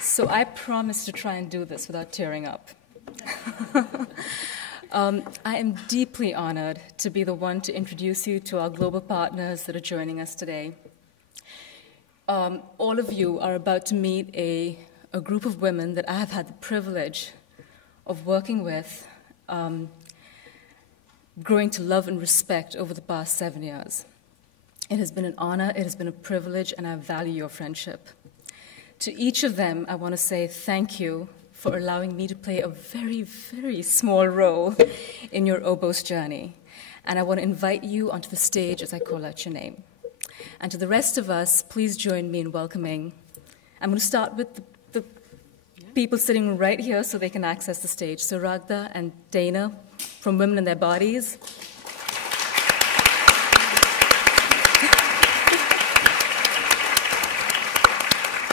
So I promise to try and do this without tearing up. I am deeply honored to be the one to introduce you to our global partners that are joining us today. All of you are about to meet a group of women that I have had the privilege of working with, growing to love and respect over the past 7 years. It has been an honor, it has been a privilege, and I value your friendship. To each of them, I want to say thank you for allowing me to play a very, very small role in your OBOS journey. And I want to invite you onto the stage as I call out your name. And to the rest of us, please join me in welcoming. I'm going to start with the people sitting right here so they can access the stage. So Ragda and Dana from Women in Their Bodies.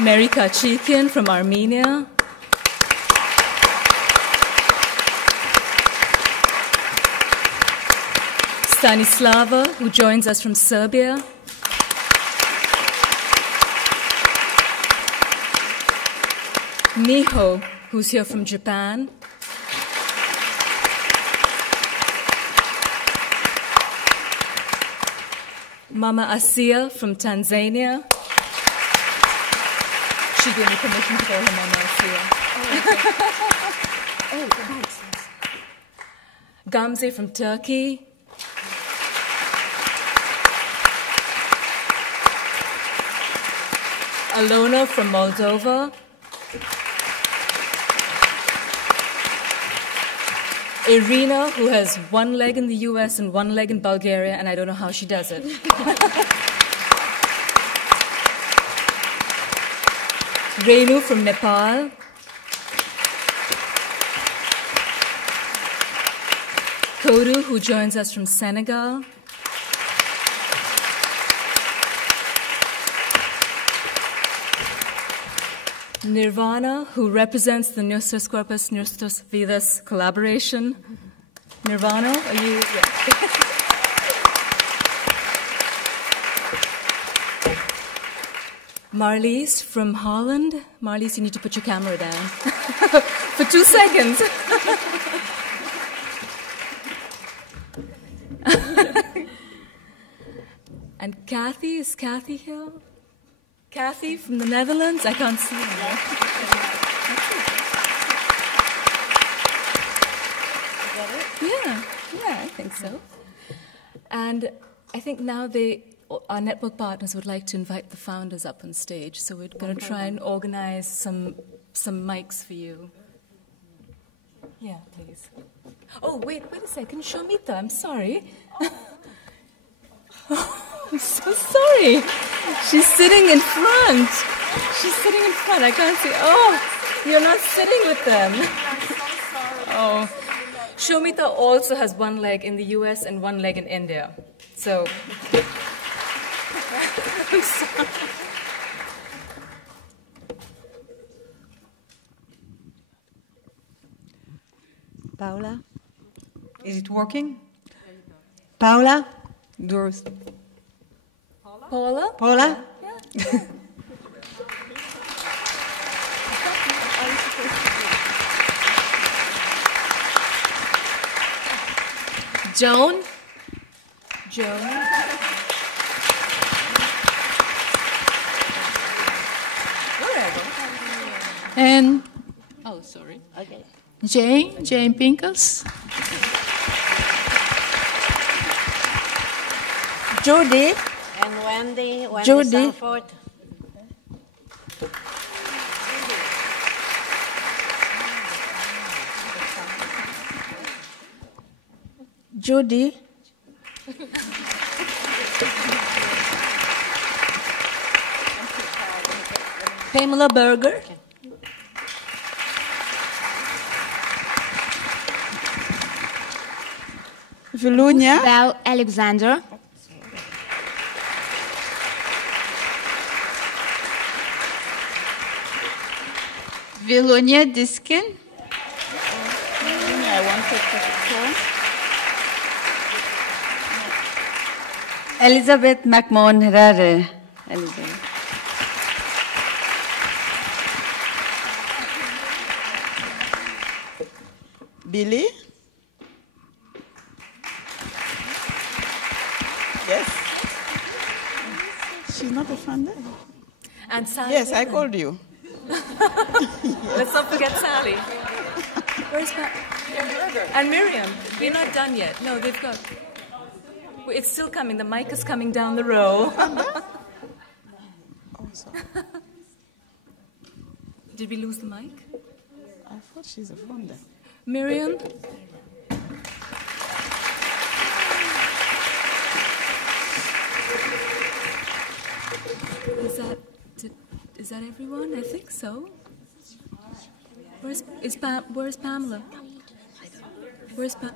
Mary Kachikian from Armenia. Stanislava, who joins us from Serbia. Miho, who's here from Japan. Mama Asia from Tanzania. She gave me permission to call her Mama Asia. Oh, thanks. Gamze from Turkey. Alona from Moldova. Irina, who has one leg in the US and one leg in Bulgaria, and I don't know how she does it. Renu from Nepal. Kodu, who joins us from Senegal. Nirvana, who represents the Nuestros Cuerpos, Nuestras Vidas collaboration. Nirvana, are you? Yeah. Marlies from Holland. Marlies, you need to put your camera down for 2 seconds. And Kathy, is Kathy here? Kathy from the Netherlands? I can't see her. Yeah, I think so. And I think now our network partners would like to invite the founders up on stage, so we're going to try and organize some mics for you. Yeah, please. Oh, wait a second. Shomita, I'm sorry. I'm so sorry. She's sitting in front. I can't see. Oh, you're not sitting with them. I'm so sorry. Oh. Shomita also has one leg in the US and one leg in India. So, I'm sorry. Paula? Is it working? Paula? Doors. Paula? Paula? Yeah. Joan? And Oh, sorry. okay. Jane Pinkers. Judy? And Wendy Judy. Sanford. Judy? Pamela Berger? Vilunia? Belle Alexander. Vilonia Diskin. I wanted to Elizabeth McMahon Herrera. Elizabeth. Billy? Yes. She's not a funder? And Sally. Yes, I called you. Let's not forget Sally. Where's Pat? And Miriam. We're not done yet. No, they've got... It's still coming. The mic is coming down the row. Oh, sorry. Did we lose the mic? I thought she's a funder. Miriam? Is that everyone? I think so. Where's Pamela? Where's Pam?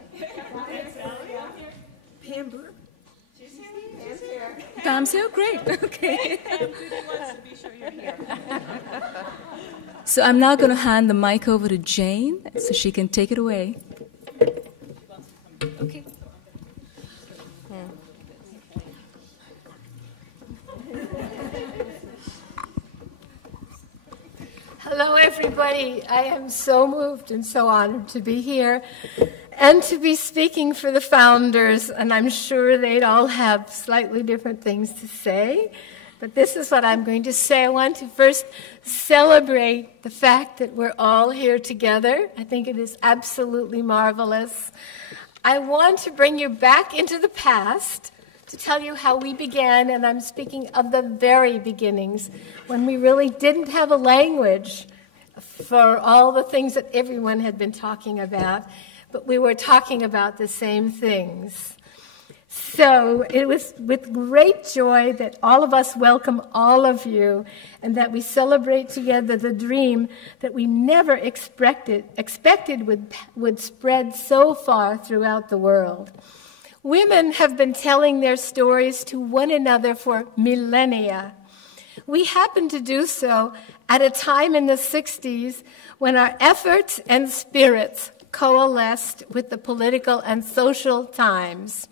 Pam Burke? Pam's here? Great. Okay. So I'm now going to hand the mic over to Jane so she can take it away. Okay. Hello, everybody. I am so moved and so honored to be here and to be speaking for the founders, and I'm sure they'd all have slightly different things to say, but this is what I'm going to say. I want to first celebrate the fact that we're all here together. I think it is absolutely marvelous. I want to bring you back into the past to tell you how we began, and I'm speaking of the very beginnings, when we really didn't have a language for all the things that everyone had been talking about, but we were talking about the same things. So it was with great joy that all of us welcome all of you, and that we celebrate together the dream that we never expected would spread so far throughout the world. Women have been telling their stories to one another for millennia. We happen to do so at a time in the 60s when our efforts and spirits coalesced with the political and social times.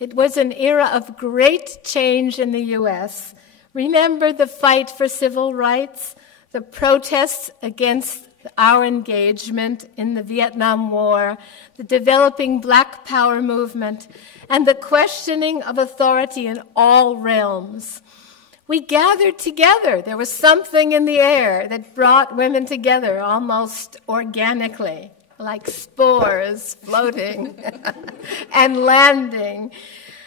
It was an era of great change in the U.S. Remember the fight for civil rights, the protests against our engagement in the Vietnam War, the developing Black Power movement, and the questioning of authority in all realms. We gathered together. There was something in the air that brought women together almost organically, like spores floating and landing.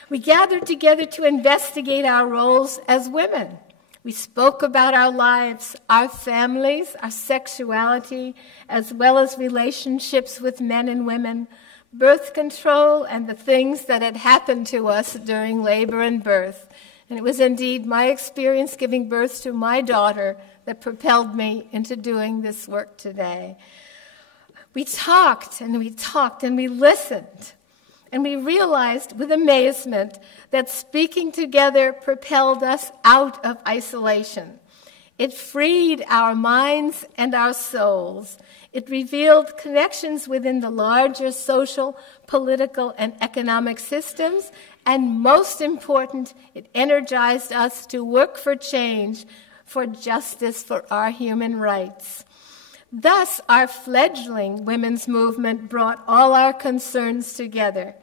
We gathered together to investigate our roles as women. We spoke about our lives, our families, our sexuality, as well as relationships with men and women, birth control, and the things that had happened to us during labor and birth. And it was indeed my experience giving birth to my daughter that propelled me into doing this work today. We talked and we talked and we listened. And we realized with amazement that speaking together propelled us out of isolation. It freed our minds and our souls. It revealed connections within the larger social, political, and economic systems. And most important, it energized us to work for change, for justice, for our human rights. Thus, our fledgling women's movement brought all our concerns together.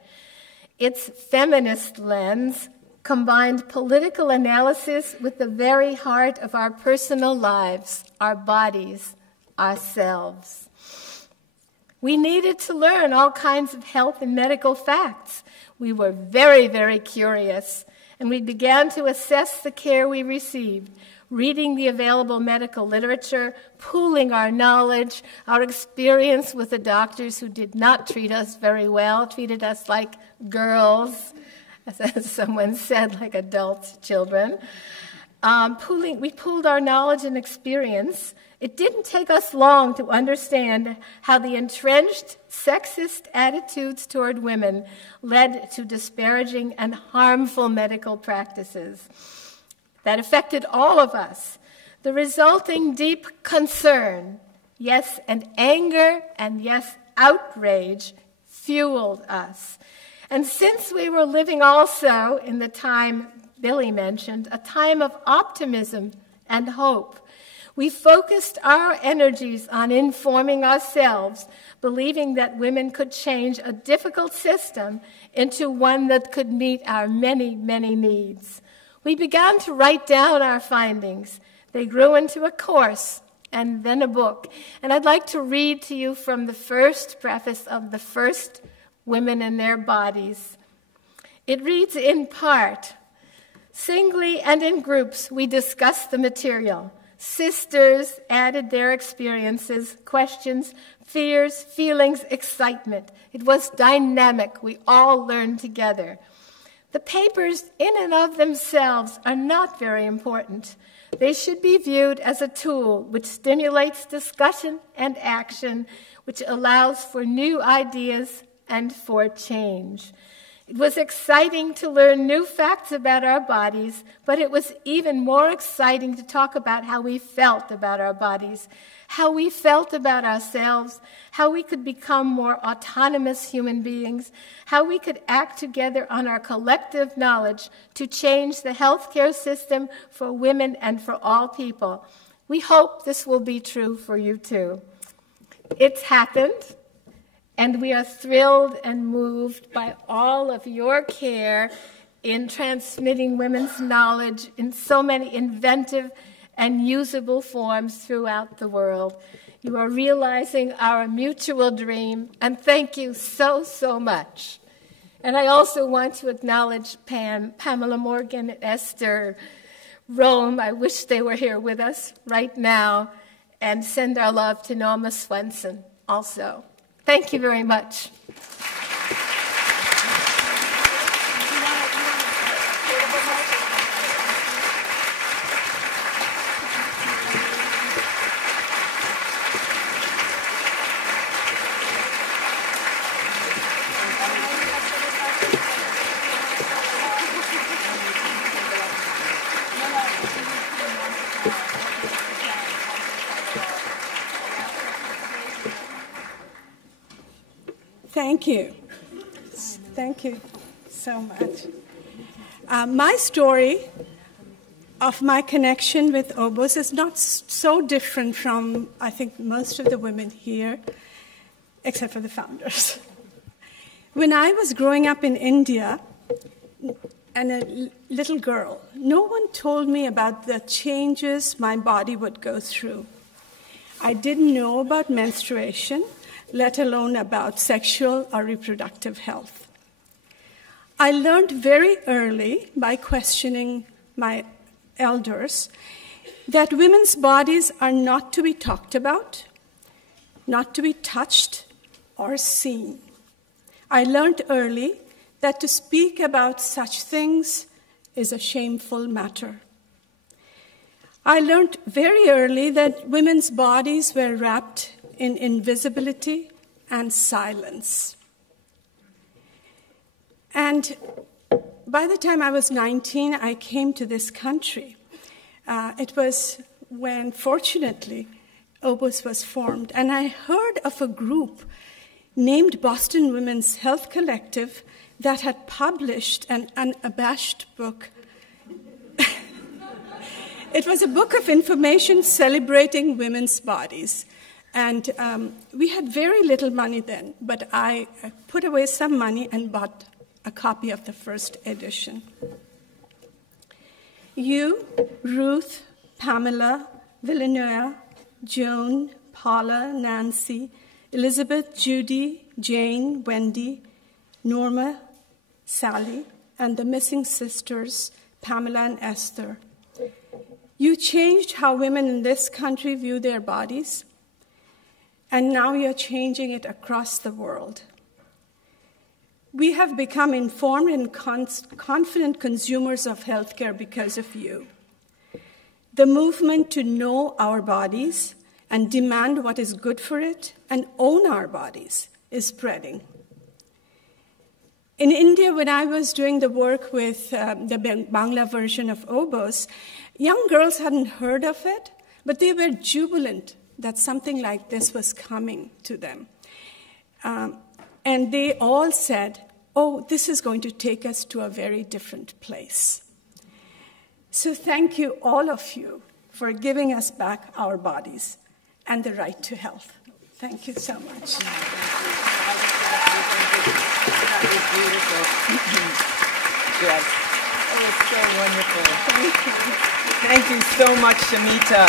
Its feminist lens combined political analysis with the very heart of our personal lives, our bodies, ourselves. We needed to learn all kinds of health and medical facts. We were very, very curious, and we began to assess the care we received, reading the available medical literature, pooling our knowledge, our experience with the doctors who did not treat us very well, treated us like girls, as someone said, like adult children. We pooled our knowledge and experience. It didn't take us long to understand how the entrenched sexist attitudes toward women led to disparaging and harmful medical practices that affected all of us. The resulting deep concern, yes, and anger, and yes, outrage fueled us. And since we were living also in the time Billy mentioned, a time of optimism and hope, we focused our energies on informing ourselves, believing that women could change a difficult system into one that could meet our many, many needs. We began to write down our findings. They grew into a course and then a book. And I'd like to read to you from the first preface of the first Women in Their Bodies. It reads in part, "Singly and in groups, we discussed the material. Sisters added their experiences, questions, fears, feelings, excitement. It was dynamic. We all learned together. The papers in and of themselves are not very important. They should be viewed as a tool which stimulates discussion and action, which allows for new ideas and for change. It was exciting to learn new facts about our bodies, but it was even more exciting to talk about how we felt about our bodies, how we felt about ourselves, how we could become more autonomous human beings, how we could act together on our collective knowledge to change the healthcare system for women and for all people. We hope this will be true for you too." It's happened. And we are thrilled and moved by all of your care in transmitting women's knowledge in so many inventive and usable forms throughout the world. You are realizing our mutual dream, and thank you so, so much. And I also want to acknowledge Pamela Morgan, Esther, Rome. I wish they were here with us right now, and send our love to Norma Swenson also. Thank you very much. Thank you. Thank you so much. My story of my connection with OBOS is not so different from, I think, most of the women here, except for the founders. When I was growing up in India and a little girl, no one told me about the changes my body would go through. I didn't know about menstruation, let alone about sexual or reproductive health. I learned very early by questioning my elders that women's bodies are not to be talked about, not to be touched or seen. I learned early that to speak about such things is a shameful matter. I learned very early that women's bodies were wrapped in invisibility and silence. And by the time I was 19, I came to this country. It was when, fortunately, OBOS was formed, and I heard of a group named Boston Women's Health Collective that had published an unabashed book. It was a book of information celebrating women's bodies. And we had very little money then, but I put away some money and bought a copy of the first edition. You, Ruth, Pamela, Villanelle, Joan, Paula, Nancy, Elizabeth, Judy, Jane, Wendy, Norma, Sally, and the missing sisters, Pamela and Esther. You changed how women in this country view their bodies, and now you're changing it across the world. We have become informed and confident consumers of healthcare because of you. The movement to know our bodies and demand what is good for it and own our bodies is spreading. In India, when I was doing the work with the Bangla version of OBOS, young girls hadn't heard of it, but they were jubilant that something like this was coming to them. And they all said, oh, this is going to take us to a very different place. So thank you, all of you, for giving us back our bodies and the right to health. Thank you so much. That was beautiful. Yes. That was so wonderful. Thank you so much, Shamita.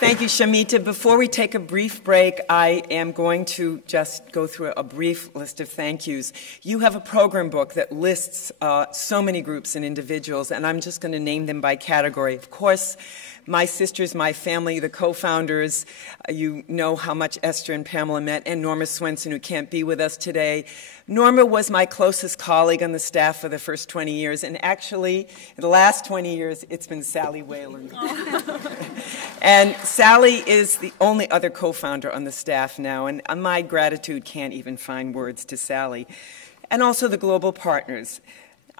Thank you, Shamita. Before we take a brief break, I am going to just go through a brief list of thank yous. You have a program book that lists so many groups and individuals, and I'm just going to name them by category. Of course, my sisters, my family, the co-founders, you know how much Esther and Pamela meant, and Norma Swenson, who can't be with us today. Norma was my closest colleague on the staff for the first 20 years, and actually, in the last 20 years, it's been Sally Whalen. And Sally is the only other co-founder on the staff now, and my gratitude can't even find words to Sally. And also the global partners.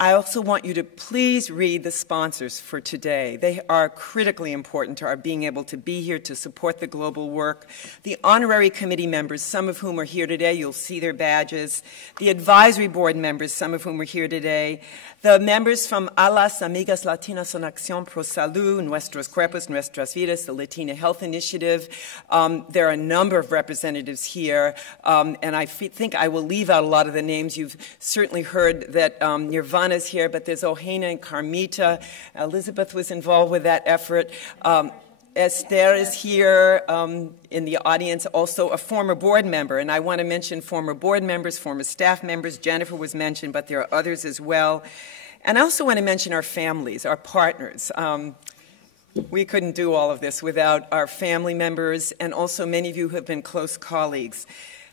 I also want you to please read the sponsors for today. They are critically important to our being able to be here to support the global work. The honorary committee members, some of whom are here today, you'll see their badges. The advisory board members, some of whom are here today. The members from A las Amigas Latinas en Acción Pro Salud, Nuestros Cuerpos, Nuestras Vidas, the Latina Health Initiative. There are a number of representatives here, and I think I will leave out a lot of the names. You've certainly heard that Nirvana is here, but there's Ohana and Carmita. Elizabeth was involved with that effort. Esther is here in the audience, also a former board member. And I want to mention former board members, former staff members. Jennifer was mentioned, but there are others as well. And I also want to mention our families, our partners. We couldn't do all of this without our family members and also many of you who have been close colleagues.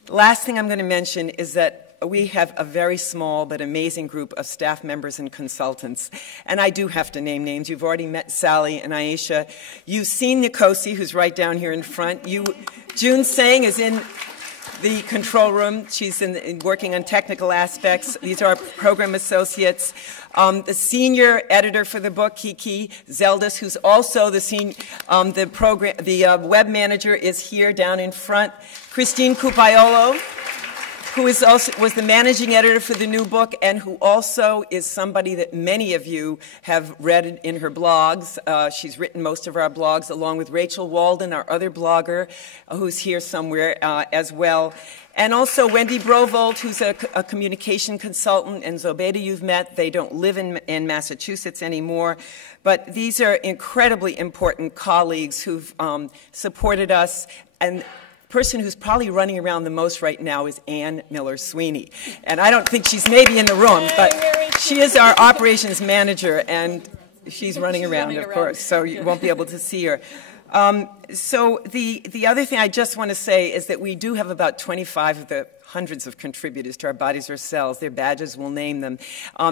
The last thing I'm going to mention is that we have a very small but amazing group of staff members and consultants. And I do have to name names. You've already met Sally and Ayesha. You've seen Nikosi, who's right down here in front. June Sang is in the control room. She's working on technical aspects. These are our program associates. The senior editor for the book, Kiki Zeldis, who's also the web manager, is here down in front. Christine Cupaiolo, who was the managing editor for the new book and who also is somebody that many of you have read in her blogs. She's written most of our blogs, along with Rachel Walden, our other blogger, who's here somewhere as well. And also Wendy Brovold, who's a communication consultant, and Zobeda you've met. They don't live in Massachusetts anymore. But these are incredibly important colleagues who've supported us. And person who's probably running around the most right now is Ann Miller-Sweeney. And I don't think she's maybe in the room, but she is our operations manager, and she's running around, of course, so you won't be able to see her. So the other thing I just want to say is that we do have about 25 of the hundreds of contributors to Our Bodies Are Cells. Their badges will name them.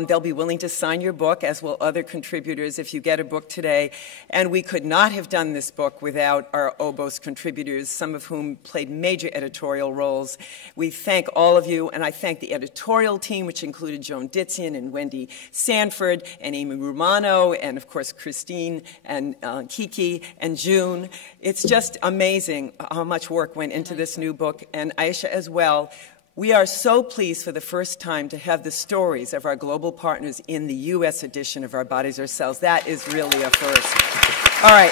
They'll be willing to sign your book, as will other contributors if you get a book today. And we could not have done this book without our OBOS contributors, some of whom played major editorial roles. We thank all of you, and I thank the editorial team, which included Joan Ditzian and Wendy Sanford and Amy Romano, and of course Christine and Kiki and June. It's just amazing how much work went into this new book, and Ayesha as well. We are so pleased for the first time to have the stories of our global partners in the U.S. edition of Our Bodies Are Cells. That is really a first. All right.